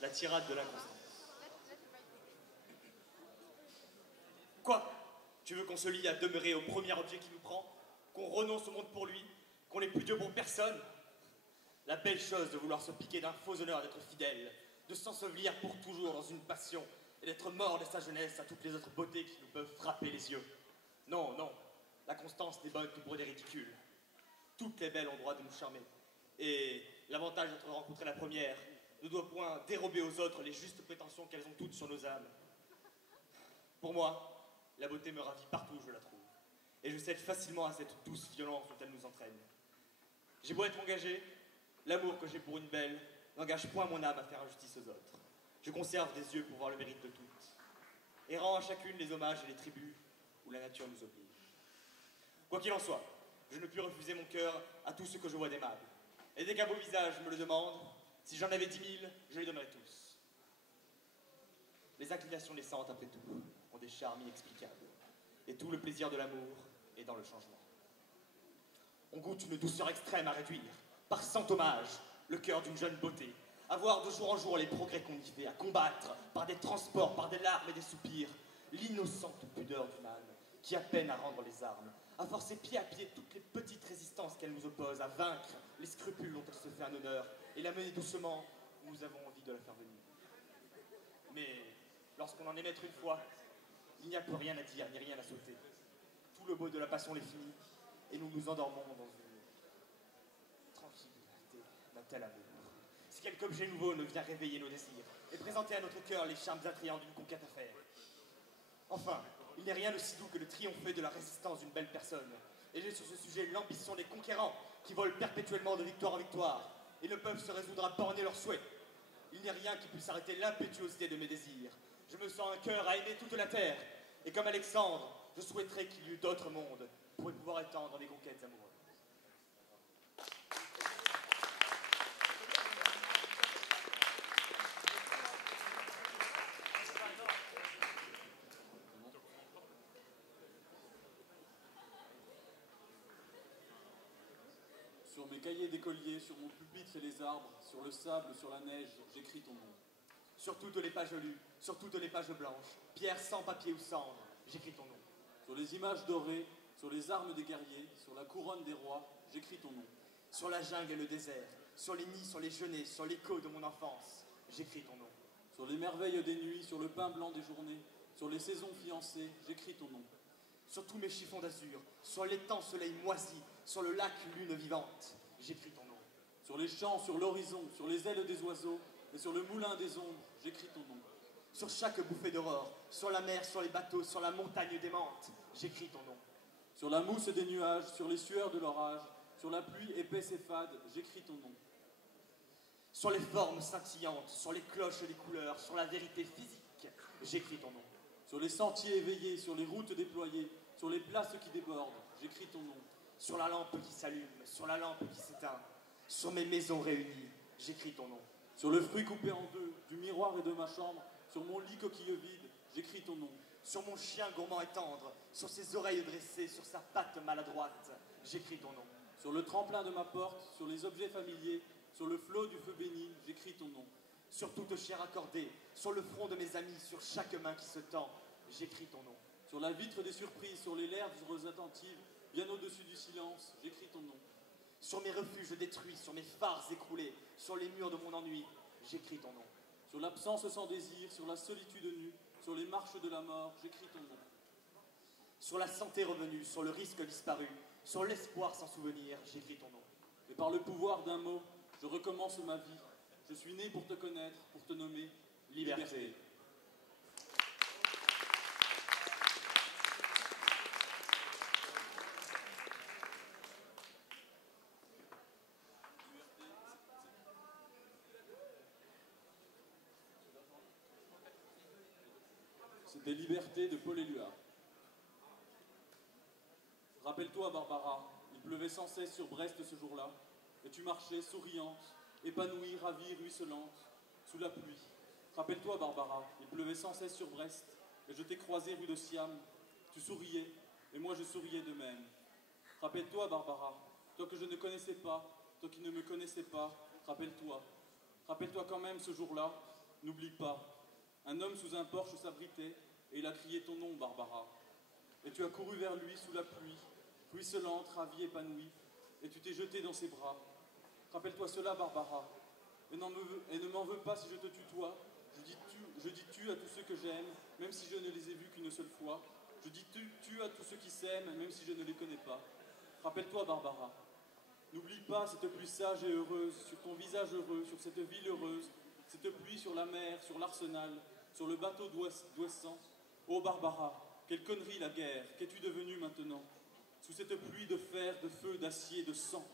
La tirade de l'inconstance. Quoi? Tu veux qu'on se lie à demeurer au premier objet qui nous prend? Qu'on renonce au monde pour lui? Qu'on n'est plus Dieu pour personne? La belle chose de vouloir se piquer d'un faux honneur d'être fidèle, de s'ensevelir pour toujours dans une passion et d'être mort de sa jeunesse à toutes les autres beautés qui nous peuvent frapper les yeux. Non, non, la constance n'est bonne que pour des ridicules. Toutes les belles ont droit de nous charmer. Et l'avantage d'être rencontré la première ne doit point dérober aux autres les justes prétentions qu'elles ont toutes sur nos âmes. Pour moi, la beauté me ravit partout où je la trouve. Et je cède facilement à cette douce violence dont elle nous entraîne. J'ai beau être engagé, l'amour que j'ai pour une belle n'engage point mon âme à faire injustice aux autres. Je conserve des yeux pour voir le mérite de toutes, et rends à chacune les hommages et les tributs où la nature nous oblige. Quoi qu'il en soit, je ne puis refuser mon cœur à tout ce que je vois d'aimable. Et dès qu'un beau visage me le demande, si j'en avais 10 000, je les donnerais tous. Les inclinations naissantes, après tout, ont des charmes inexplicables. Et tout le plaisir de l'amour est dans le changement. On goûte une douceur extrême à réduire, par cent hommages, le cœur d'une jeune beauté, à voir de jour en jour les progrès qu'on y fait, à combattre, par des transports, par des larmes et des soupirs, l'innocente pudeur d'une âme, qui a peine à rendre les armes, à forcer pied à pied toutes les petites résistances qu'elle nous oppose, à vaincre les scrupules dont elle se fait un honneur, et la mener doucement où nous avons envie de la faire venir. Mais lorsqu'on en est maître une fois, il n'y a plus rien à dire, ni rien à sauter. Tout le beau de la passion est fini, et nous nous endormons dans une tranquillité d'un tel amour. Si quelque objet nouveau ne vient réveiller nos désirs, et présenter à notre cœur les charmes attrayants d'une conquête à faire. Enfin, il n'est rien de si doux que de triompher de la résistance d'une belle personne. Et j'ai sur ce sujet l'ambition des conquérants qui volent perpétuellement de victoire en victoire et ne peuvent se résoudre à borner leurs souhaits. Il n'y a rien qui puisse arrêter l'impétuosité de mes désirs. Je me sens un cœur à aimer toute la terre. Et comme Alexandre, je souhaiterais qu'il y eût d'autres mondes pour y pouvoir étendre mes conquêtes amoureuses. Sur mes cahiers d'écolier, sur mon pupitre et les arbres, sur le sable, sur la neige, j'écris ton nom. Sur toutes les pages lues, sur toutes les pages blanches, pierre sans papier ou cendre, j'écris ton nom. Sur les images dorées, sur les armes des guerriers, sur la couronne des rois, j'écris ton nom. Sur la jungle et le désert, sur les nids, sur les genêts, sur l'écho de mon enfance, j'écris ton nom. Sur les merveilles des nuits, sur le pain blanc des journées, sur les saisons fiancées, j'écris ton nom. Sur tous mes chiffons d'azur, sur l'étang soleil moisi, sur le lac lune vivante, j'écris ton nom. Sur les champs, sur l'horizon, sur les ailes des oiseaux, et sur le moulin des ombres, j'écris ton nom. Sur chaque bouffée d'aurore, sur la mer, sur les bateaux, sur la montagne démente, j'écris ton nom. Sur la mousse des nuages, sur les sueurs de l'orage, sur la pluie épaisse et fade, j'écris ton nom. Sur les formes scintillantes, sur les cloches des couleurs, sur la vérité physique, j'écris ton nom. Sur les sentiers éveillés, sur les routes déployées, sur les places qui débordent, j'écris ton nom. Sur la lampe qui s'allume, sur la lampe qui s'éteint, sur mes maisons réunies, j'écris ton nom. Sur le fruit coupé en deux, du miroir et de ma chambre, sur mon lit coquille vide, j'écris ton nom. Sur mon chien gourmand et tendre, sur ses oreilles dressées, sur sa patte maladroite, j'écris ton nom. Sur le tremplin de ma porte, sur les objets familiers, sur le flot du feu béni, j'écris ton nom. Sur toute chair accordée, sur le front de mes amis, sur chaque main qui se tend, j'écris ton nom. Sur la vitre des surprises, sur les lèvres attentives, bien au-dessus du silence, j'écris ton nom. Sur mes refuges détruits, sur mes phares écroulés, sur les murs de mon ennui, j'écris ton nom. Sur l'absence sans désir, sur la solitude nue, sur les marches de la mort, j'écris ton nom. Sur la santé revenue, sur le risque disparu, sur l'espoir sans souvenir, j'écris ton nom. Et par le pouvoir d'un mot, je recommence ma vie. Je suis né pour te connaître, pour te nommer liberté. C'était Liberté de Paul Éluard. Rappelle-toi, Barbara, il pleuvait sans cesse sur Brest ce jour-là, et tu marchais souriante, épanouie, ravie, ruisselante, sous la pluie. Rappelle-toi, Barbara, il pleuvait sans cesse sur Brest, et je t'ai croisé rue de Siam. Tu souriais, et moi je souriais de même. Rappelle-toi, Barbara, toi que je ne connaissais pas, toi qui ne me connaissais pas, rappelle-toi. Rappelle-toi quand même ce jour-là, n'oublie pas. Un homme sous un porche s'abritait, et il a crié ton nom, Barbara. Et tu as couru vers lui sous la pluie, ruisselante, ravie, épanouie, et tu t'es jetée dans ses bras. Rappelle-toi cela, Barbara, et ne m'en veux pas si je te tutoie. Je dis tu à tous ceux que j'aime, même si je ne les ai vus qu'une seule fois. Je dis tu à tous ceux qui s'aiment, même si je ne les connais pas. Rappelle-toi, Barbara. N'oublie pas cette pluie sage et heureuse, sur ton visage heureux, sur cette ville heureuse, cette pluie sur la mer, sur l'arsenal, sur le bateau d'Ouessant. Oh Barbara, quelle connerie la guerre, qu'es-tu devenue maintenant? Sous cette pluie de fer, de feu, d'acier, de sang.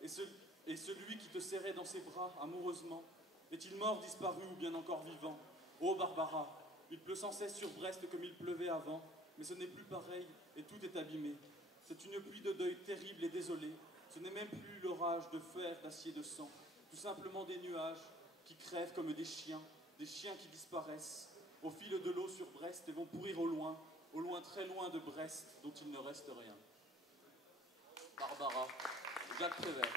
Et celui qui te serrait dans ses bras, amoureusement, est-il mort, disparu ou bien encore vivant? Oh Barbara, il pleut sans cesse sur Brest comme il pleuvait avant, mais ce n'est plus pareil et tout est abîmé. C'est une pluie de deuil terrible et désolée. Ce n'est même plus l'orage de fer, d'acier, de sang. Tout simplement des nuages qui crèvent comme des chiens qui disparaissent au fil de l'eau sur Brest et vont pourrir au loin, très loin de Brest, dont il ne reste rien. Barbara, Jacques Prévert.